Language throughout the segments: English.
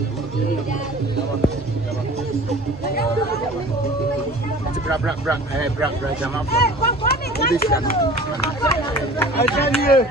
It's bra, jama. I tell you.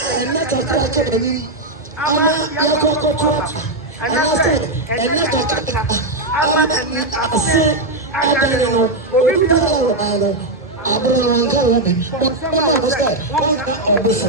and not a crack of me. I'm not and I said, and not a say, I don't know, we don't know. I don't know, but someone was there. What was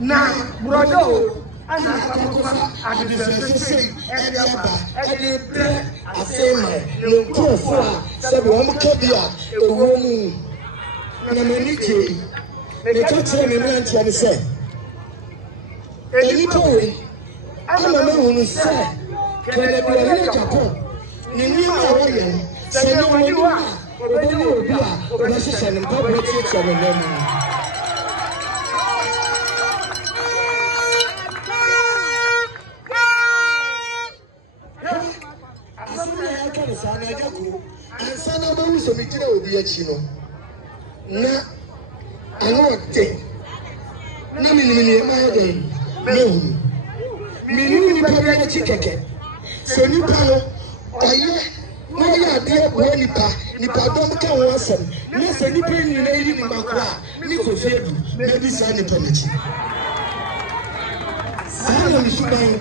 now, brother, and I say, I say, no, poor for 7 cabia, a woman, and a minute. They can't tell me, man, to say, any toy, I'm a man who said, can I be a Agyapong? You knew my way, say no one you are, or you are, or necessary and public teacher and memory. Agya Koo, and son of those who make it will be a chino. Na, I know what day. No, my day. No, meaning the chicken. So you panel, or ye, my idea, Nipa don't come once. Yes, any pain you lady in Macra, Nico Fabu, maybe sign a penalty. Silent is mine,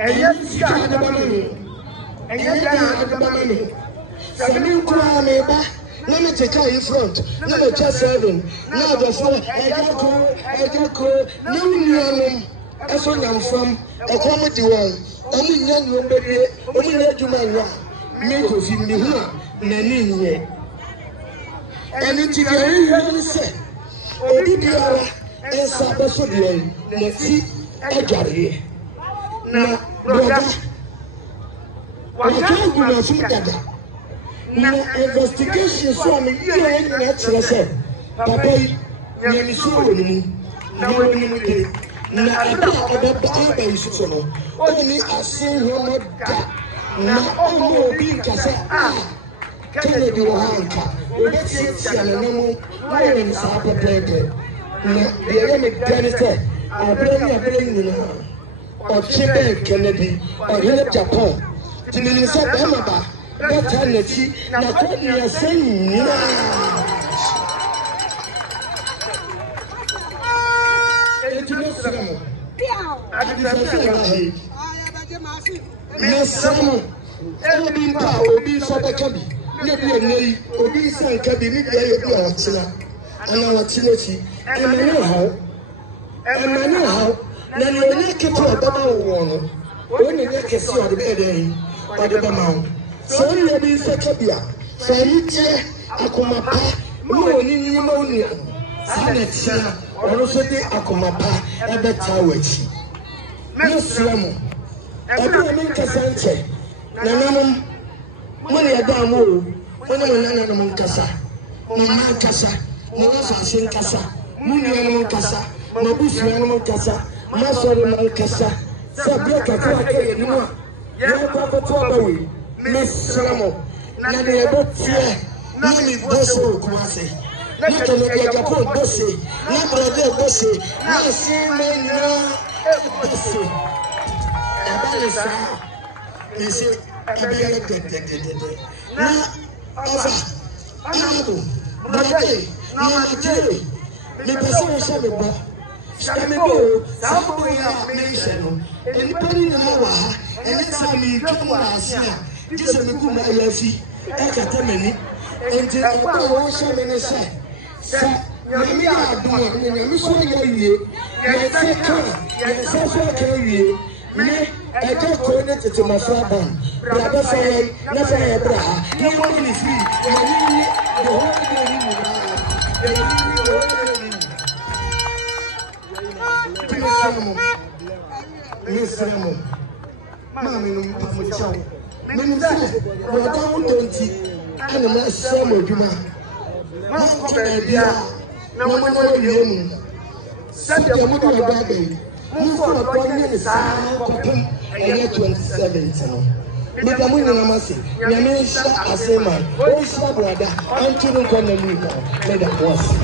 and yet, you got the money. And yet, I got the money. So you cry, neighbor. Let me take you in front. Let me just serving. Now the phone, Agya Koo, no one. As when I'm from a comedy one, only young nobody, only let you man run. Make of him the one, Nanny. And it's very said, Obibiara, and Sabasodia, Nancy, Agya. Now, brother, what can't you know from that? Now, investigation from a year and natural said, Papa, you are so now we now I don't about the other issues. Only I see him now, oh, being Casa, Kennedy or Hanka, let's see, and no more in South Africa. Now, the Olympic Benefit, I blame you now. Or Chile Kennedy, or Agyapong. To me, it's a Bamaba, that energy, now what you are saying. Yes, some Elbin Power, Obi Sabakabi, Nebi, Obi San Kabi, and our Timothy, and I know how. Now you make it to a double one. When you make a see on the bed, or the Bamau. So you be Sakabia. So you tell Akumapa, no pneumonia. Sanity, or also the Akumapa, and the Tawich. Miss Ramo. I don't make a Sante. Nanam, money a damn wool, when I'm an animal Casa. Mamma Casa, Massa Sin Casa, Munian Casa, Mabusi Animal Casa. Master Mancasa, Sabreka, Kaka, you Papa Twabawi, Miss Ramo, Nadia Botia, Nani Bosso, Kumasi, not only Agyapong Bossy, not Brother Bossy, not Simon Bossy. Abalisa, you see, Abiya. Now, Abu, Brother, Namate, the person shall be bought. Shamebo, Saboya nation, and depending on our, and let's have me come last year. This is a good Yafi, Ekatamini, and the Shaman said, Namia doing, and I'm so young, and I carry, me, I just connected to my father, Brother Say, nothing Abraham, no one is me, and the whole Miss Ramo, Mammy, Pamuchao, Minza, or down 20, and a nice summer, Juma. Monko Badia, no one will be him. Sunday, I'm not a baby. Move on, going in the sound, and yet 27. Nigga mwini na masi, nyamisha asema, oisha brada, antu nukone liga, leda kwasi.